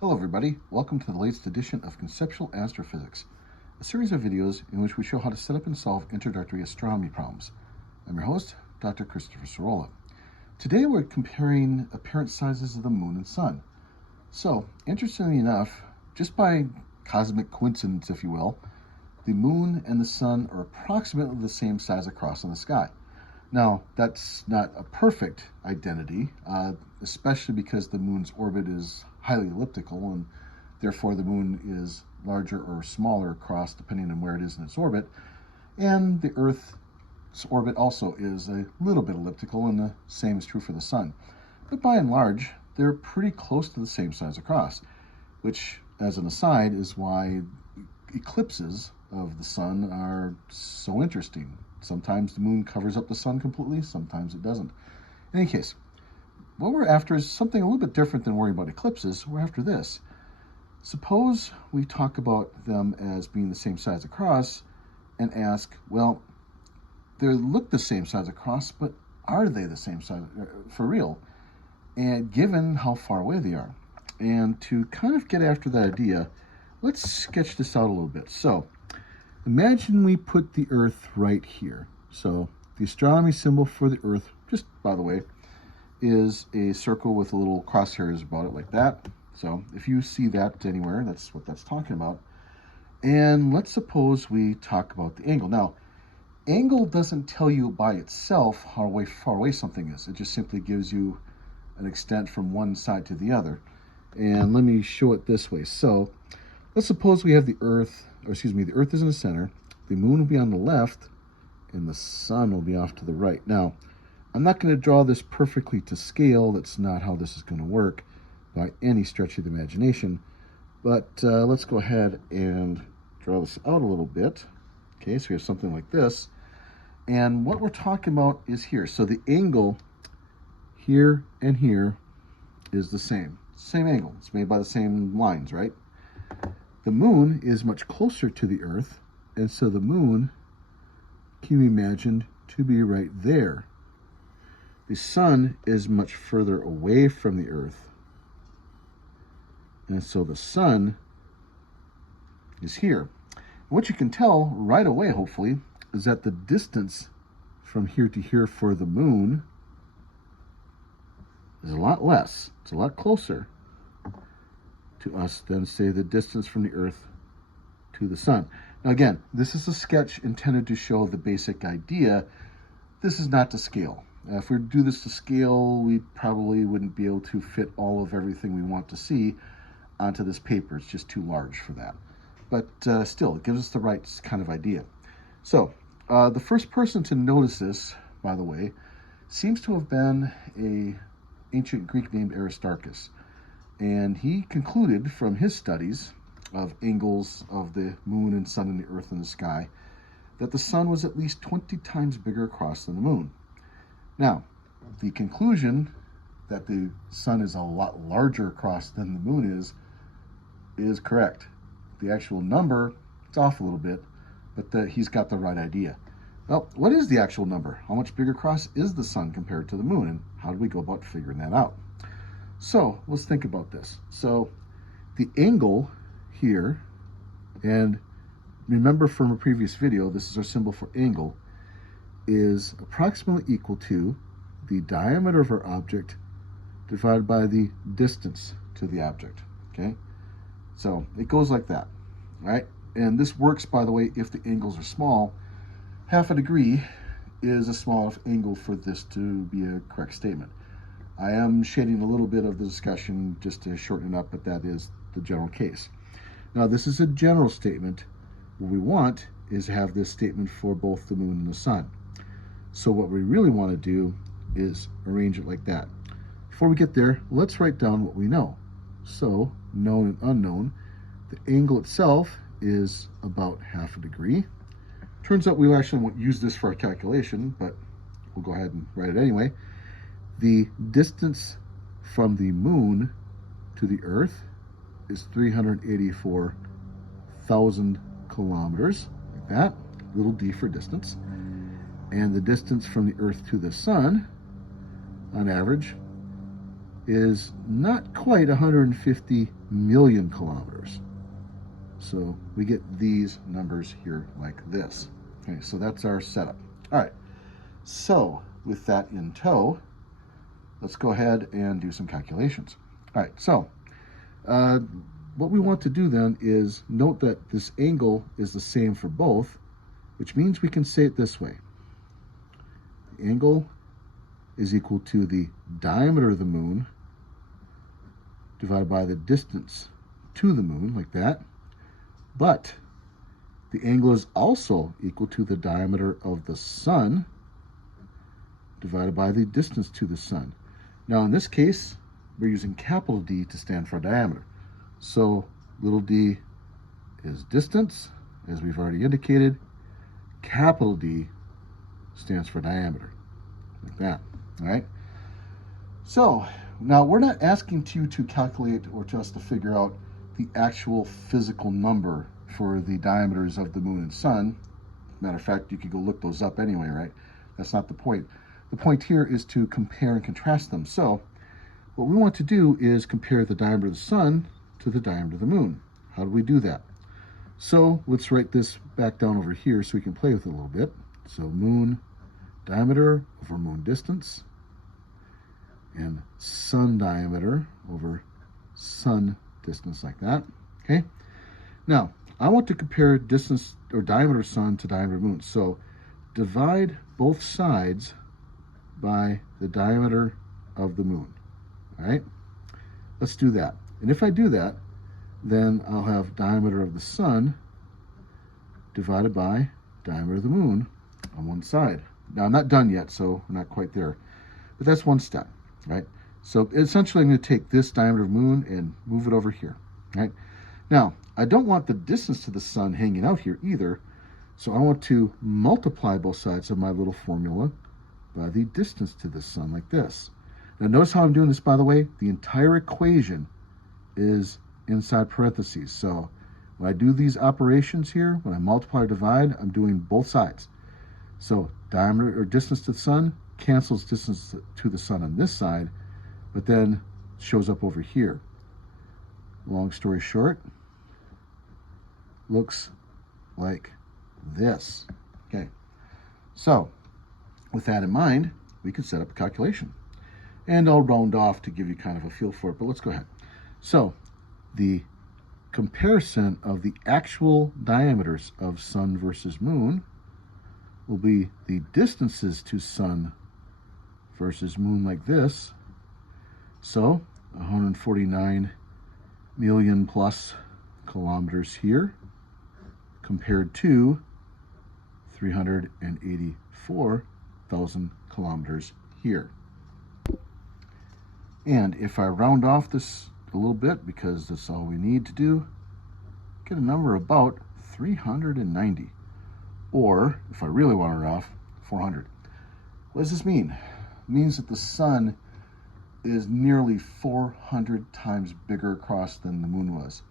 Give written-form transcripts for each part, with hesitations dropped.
Hello everybody, welcome to the latest edition of Conceptual Astrophysics, a series of videos in which we show how to set up and solve introductory astronomy problems. I'm your host, Dr. Christopher Sorolla. Today we're comparing apparent sizes of the moon and sun. So, interestingly enough, just by cosmic coincidence, if you will, the moon and the sun are approximately the same size across in the sky. Now, that's not a perfect identity, especially because the moon's orbit is highly elliptical, and therefore the moon is larger or smaller across depending on where it is in its orbit. And the Earth's orbit also is a little bit elliptical, and the same is true for the sun. But by and large, they're pretty close to the same size across, which, as an aside, is why eclipses of the sun are so interesting. Sometimes the moon covers up the sun completely, sometimes it doesn't. In any case, what we're after is something a little bit different than worrying about eclipses. We're after this. Suppose we talk about them as being the same size across and ask, well, they look the same size across, but are they the same size for real? And given how far away they are. And to kind of get after that idea, let's sketch this out a little bit. So, imagine we put the Earth right here. So the astronomy symbol for the Earth, just by the way, is a circle with a little crosshairs about it like that. So if you see that anywhere, that's what that's talking about. And let's suppose we talk about the angle. Now, angle doesn't tell you by itself how far away something is. It just simply gives you an extent from one side to the other. And let me show it this way. So let's suppose we have the Earth, the Earth is in the center, the moon will be on the left, and the sun will be off to the right. Now, I'm not going to draw this perfectly to scale. That's not how this is going to work by any stretch of the imagination. But let's go ahead and draw this out a little bit. Okay, so we have something like this. And what we're talking about is here. So the angle here and here is the same. Same angle. It's made by the same lines, right? The moon is much closer to the Earth, and so the moon can be imagined to be right there. The sun is much further away from the Earth, and so the sun is here. What you can tell right away, hopefully, is that the distance from here to here for the moon is a lot less. It's a lot closer to us than, say, the distance from the Earth to the sun. Now again, this is a sketch intended to show the basic idea. This is not to scale. If we do this to scale, we probably wouldn't be able to fit all of everything we want to see onto this paper. It's just too large for that. But still, it gives us the right kind of idea. So, the first person to notice this, by the way, seems to have been an ancient Greek named Aristarchus. And he concluded from his studies of angles of the moon and sun and the Earth in the sky that the sun was at least 20 times bigger across than the moon. Now, the conclusion that the sun is a lot larger across than the moon is correct. The actual number, it's off a little bit, but he's got the right idea. Well, what is the actual number? How much bigger across is the sun compared to the moon, and how do we go about figuring that out? So let's think about this. So the angle here, and remember from a previous video, this is our symbol for angle, is approximately equal to the diameter of our object divided by the distance to the object, okay? So it goes like that, right? And this works, by the way, if the angles are small. Half a degree is a small enough angle for this to be a correct statement. I am shading a little bit of the discussion just to shorten it up, but that is the general case. Now, this is a general statement. What we want is to have this statement for both the moon and the sun. So what we really want to do is arrange it like that. Before we get there, let's write down what we know. So, known and unknown, the angle itself is about half a degree. Turns out we actually won't use this for our calculation, but we'll go ahead and write it anyway. The distance from the moon to the Earth is 384,000 kilometers, like that, little d for distance. And the distance from the Earth to the sun, on average, is not quite 150 million kilometers. So we get these numbers here like this. Okay, so that's our setup. All right, so with that in tow, let's go ahead and do some calculations. All right, so what we want to do then is note that this angle is the same for both, which means we can say it this way. The angle is equal to the diameter of the moon divided by the distance to the moon, like that. But the angle is also equal to the diameter of the sun divided by the distance to the sun. Now in this case, we're using capital D to stand for diameter. So little d is distance, as we've already indicated. Capital D stands for diameter, like that, all right? So now we're not asking you to calculate or just to figure out the actual physical number for the diameters of the moon and sun. Matter of fact, you could go look those up anyway, right? That's not the point. The point here is to compare and contrast them. So what we want to do is compare the diameter of the sun to the diameter of the moon. How do we do that? So let's write this back down over here so we can play with it a little bit. So moon diameter over moon distance, and sun diameter over sun distance, like that. Okay. Now I want to compare distance or diameter of sun to diameter of moon. So divide both sides by the diameter of the moon. All right. Let's do that. And if I do that, then I'll have diameter of the sun divided by diameter of the moon on one side. Now I'm not done yet, so we're not quite there, but that's one step, right? So essentially I'm going to take this diameter of the moon and move it over here, right? Now I don't want the distance to the sun hanging out here either, so I want to multiply both sides of my little formula by the distance to the sun, like this. Now notice how I'm doing this, by the way. The entire equation is inside parentheses. So when I do these operations here, when I multiply or divide, I'm doing both sides. So diameter or distance to the sun cancels distance to the sun on this side, but then shows up over here. Long story short, looks like this. Okay, so with that in mind, we could set up a calculation. And I'll round off to give you kind of a feel for it, but let's go ahead. So the comparison of the actual diameters of sun versus moon will be the distances to sun versus moon, like this. So 149 million plus kilometers here compared to 384,000 kilometers here. And if I round off this a little bit, because that's all we need to do, get a number about 390. Or, if I really want it off, 400. What does this mean? It means that the sun is nearly 400 times bigger across than the moon was.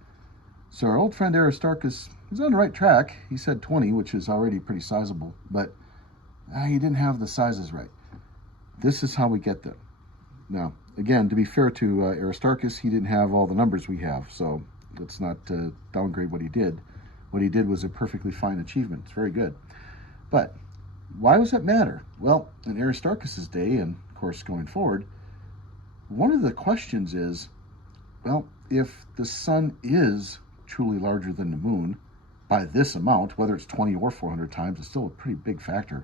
So our old friend Aristarchus is on the right track. He said 20, which is already pretty sizable, but he didn't have the sizes right. This is how we get them. Now, again, to be fair to Aristarchus, he didn't have all the numbers we have, so let's not downgrade what he did. What he did was a perfectly fine achievement. It's very good. But why does that matter? Well, in Aristarchus's day, and of course going forward, one of the questions is, well, if the sun is truly larger than the moon by this amount, whether it's 20 or 400 times, it's still a pretty big factor.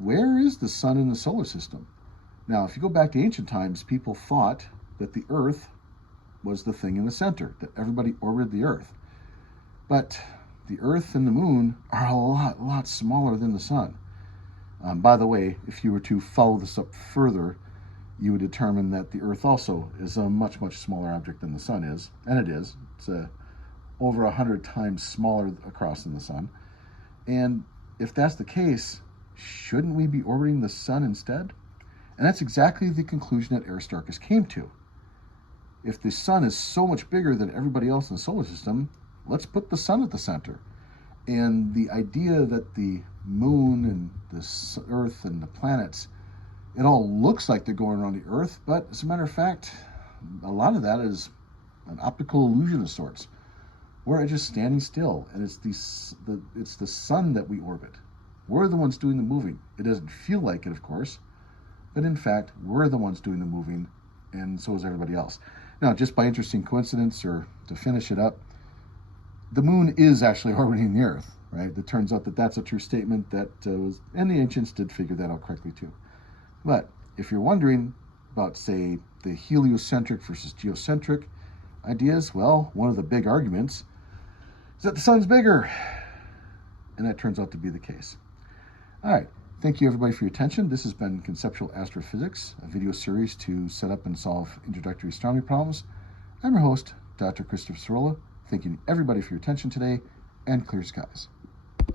Where is the sun in the solar system? Now, if you go back to ancient times, people thought that the Earth was the thing in the center, that everybody orbited the Earth. But the Earth and the moon are a lot smaller than the sun. By the way, if you were to follow this up further, you would determine that the Earth also is a much smaller object than the sun is, and it is. It's over 100 times smaller across than the sun. And if that's the case, shouldn't we be orbiting the sun instead? And that's exactly the conclusion that Aristarchus came to. If the sun is so much bigger than everybody else in the solar system, let's put the sun at the center. And the idea that the moon and the Earth and the planets It all looks like they're going around the Earth, but as a matter of fact, a lot of that is an optical illusion of sorts. We're just standing still, and it's the sun that we orbit. We're the ones doing the moving. It doesn't feel like it, of course, but in fact, we're the ones doing the moving, and so is everybody else. Now, just by interesting coincidence, or to finish it up, the moon is actually orbiting the Earth, right? It turns out that that's a true statement and the ancients did figure that out correctly too. But if you're wondering about, say, the heliocentric versus geocentric ideas, well, one of the big arguments is that the sun's bigger, and that turns out to be the case. All right. Thank you, everybody, for your attention. This has been Conceptual Astrophysics, a video series to set up and solve introductory astronomy problems. I'm your host, Dr. Christopher Sorolla, thanking everybody for your attention today, and clear skies.